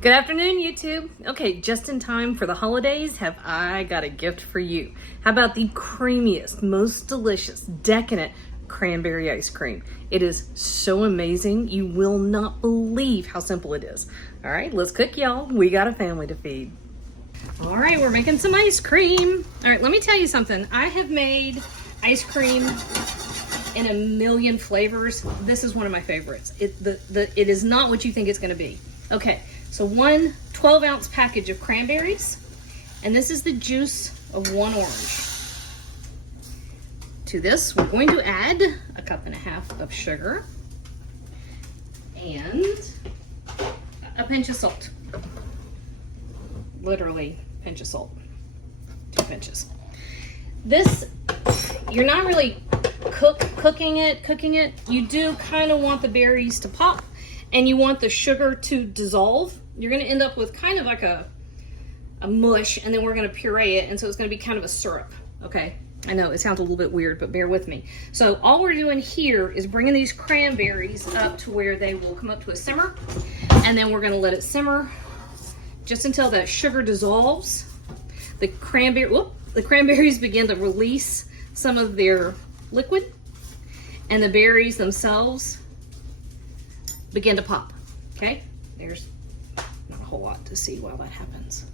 Good afternoon, YouTube. Okay, just in time for the holidays, have I got a gift for you. How about the creamiest, most delicious, decadent cranberry ice cream? It is so amazing. You will not believe how simple it is. All right, let's cook, y'all. We got a family to feed. All right, we're making some ice cream. All right, let me tell you something. I have made ice cream in a million flavors. This is one of my favorites. It is not what you think it's gonna be. Okay. So one 12-ounce package of cranberries, and this is the juice of one orange. To this, we're going to add a cup and a half of sugar and a pinch of salt. Literally, pinch of salt. 2 pinches. This, you're not really cooking it. You do kind of want the berries to pop, and you want the sugar to dissolve. You're gonna end up with kind of like a mush, and then we're gonna puree it, and so it's gonna be kind of a syrup, okay? I know, it sounds a little bit weird, but bear with me. So all we're doing here is bringing these cranberries up to where they will come up to a simmer, and then we're gonna let it simmer just until that sugar dissolves. The cranberries begin to release some of their liquid, and the berries themselves begin to pop. Okay, there's not a whole lot to see while that happens.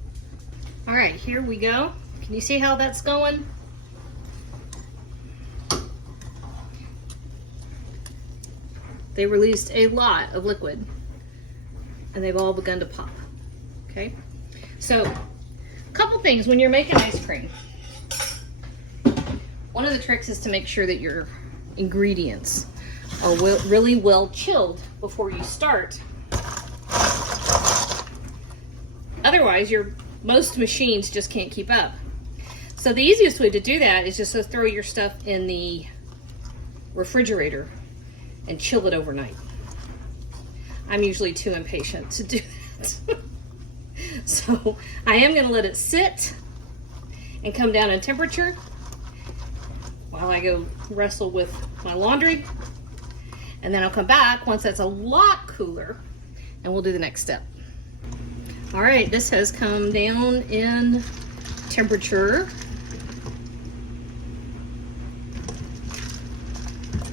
All right, here we go. Can you see how that's going? They released a lot of liquid, and they've all begun to pop. Okay, so a couple things when you're making ice cream. One of the tricks is to make sure that your ingredients are really well chilled before you start. Otherwise, most machines just can't keep up. So the easiest way to do that is just to throw your stuff in the refrigerator and chill it overnight. I'm usually too impatient to do that. So I am going to let it sit and come down in temperature while I go wrestle with my laundry. And then I'll come back once that's a lot cooler, and we'll do the next step. All right, this has come down in temperature.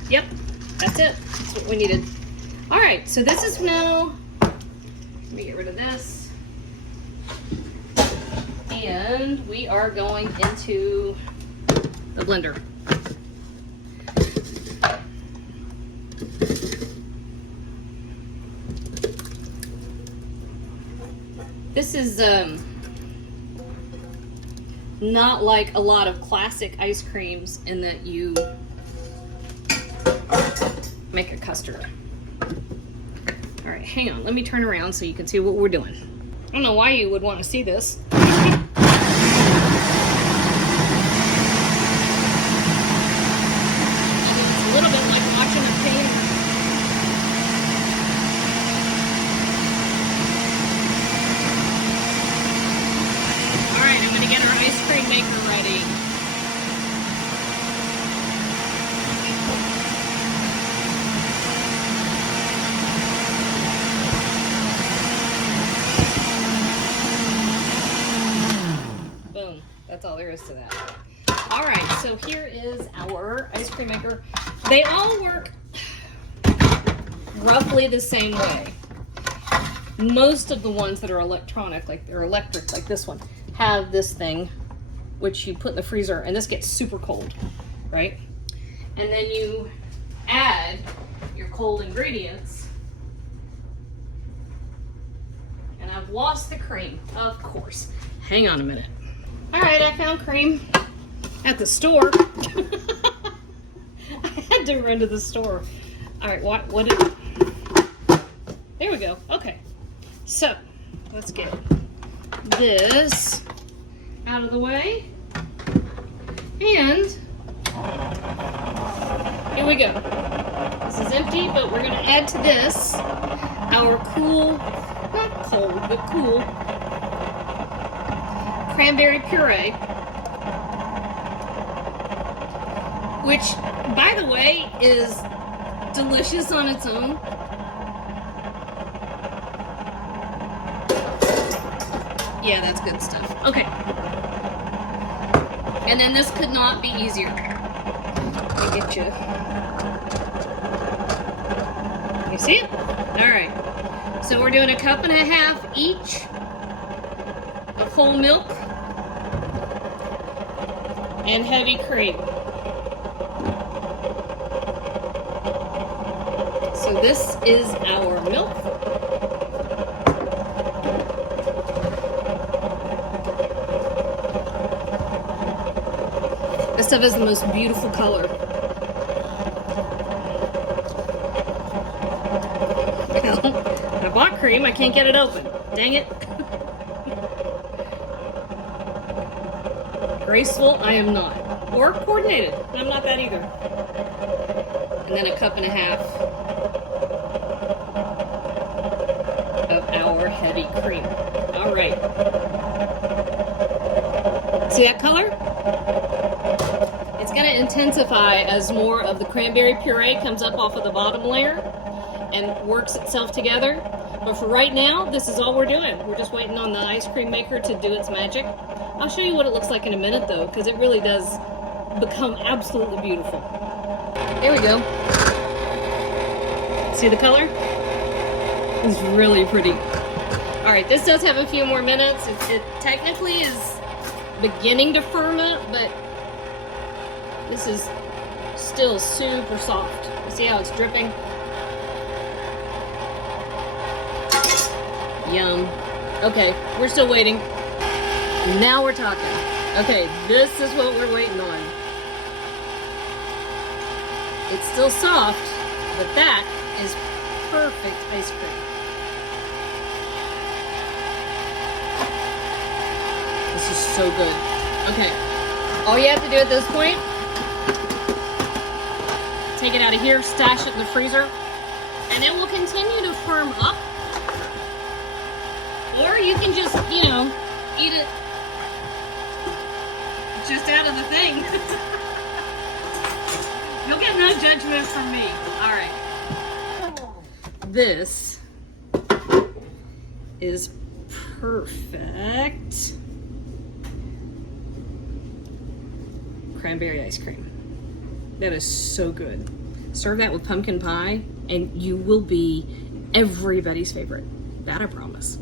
Yep, that's it. That's what we needed. All right, so this is now, let me get rid of this. And we are going into the blender. This is not like a lot of classic ice creams in that you make a custard. All right, hang on. Let me turn around so you can see what we're doing. I don't know why you would want to see this. It's a little bit like watching a painter. Get our ice cream maker ready. Boom. That's all there is to that. All right, so here is our ice cream maker. They all work roughly the same way. Most of the ones that are electronic, like they're electric, like this one, have this thing which you put in the freezer, and this gets super cold, right? And then you add your cold ingredients, and I've lost the cream, of course. Hang on a minute. All right, I found cream at the store. I had to run to the store. All right, what did, there we go. Okay, so let's get this out of the way, and here we go. This is empty, but we're going to add to this our cool, not cold, but cool cranberry puree, which, by the way, is delicious on its own. Yeah, that's good stuff. Okay. And then this could not be easier. Let me get you. You see it? All right. So we're doing 1.5 cups each of whole milk and heavy cream. So this is our milk. This stuff is the most beautiful color. I bought cream, I can't get it open. Dang it. Graceful, I am not. Or coordinated, I'm not that either. And then 1.5 cups of our heavy cream. All right. See that color? It's going to intensify as more of the cranberry puree comes up off of the bottom layer and works itself together. But for right now, this is all we're doing. We're just waiting on the ice cream maker to do its magic. I'll show you what it looks like in a minute though, because it really does become absolutely beautiful. There we go. See the color? It's really pretty. All right, this does have a few more minutes. It technically is beginning to ferment, but this is still super soft. You see how it's dripping? Yum. Okay, we're still waiting. Now we're talking. Okay, this is what we're waiting on. It's still soft, but that is perfect ice cream. This is so good. Okay, all you have to do at this point, take it out of here, stash it in the freezer, and it will continue to firm up. Or you can just, you know, eat it just out of the thing. You'll get no judgment from me. All right. This is perfect cranberry ice cream. That is so good. Serve that with pumpkin pie and you will be everybody's favorite. That I promise.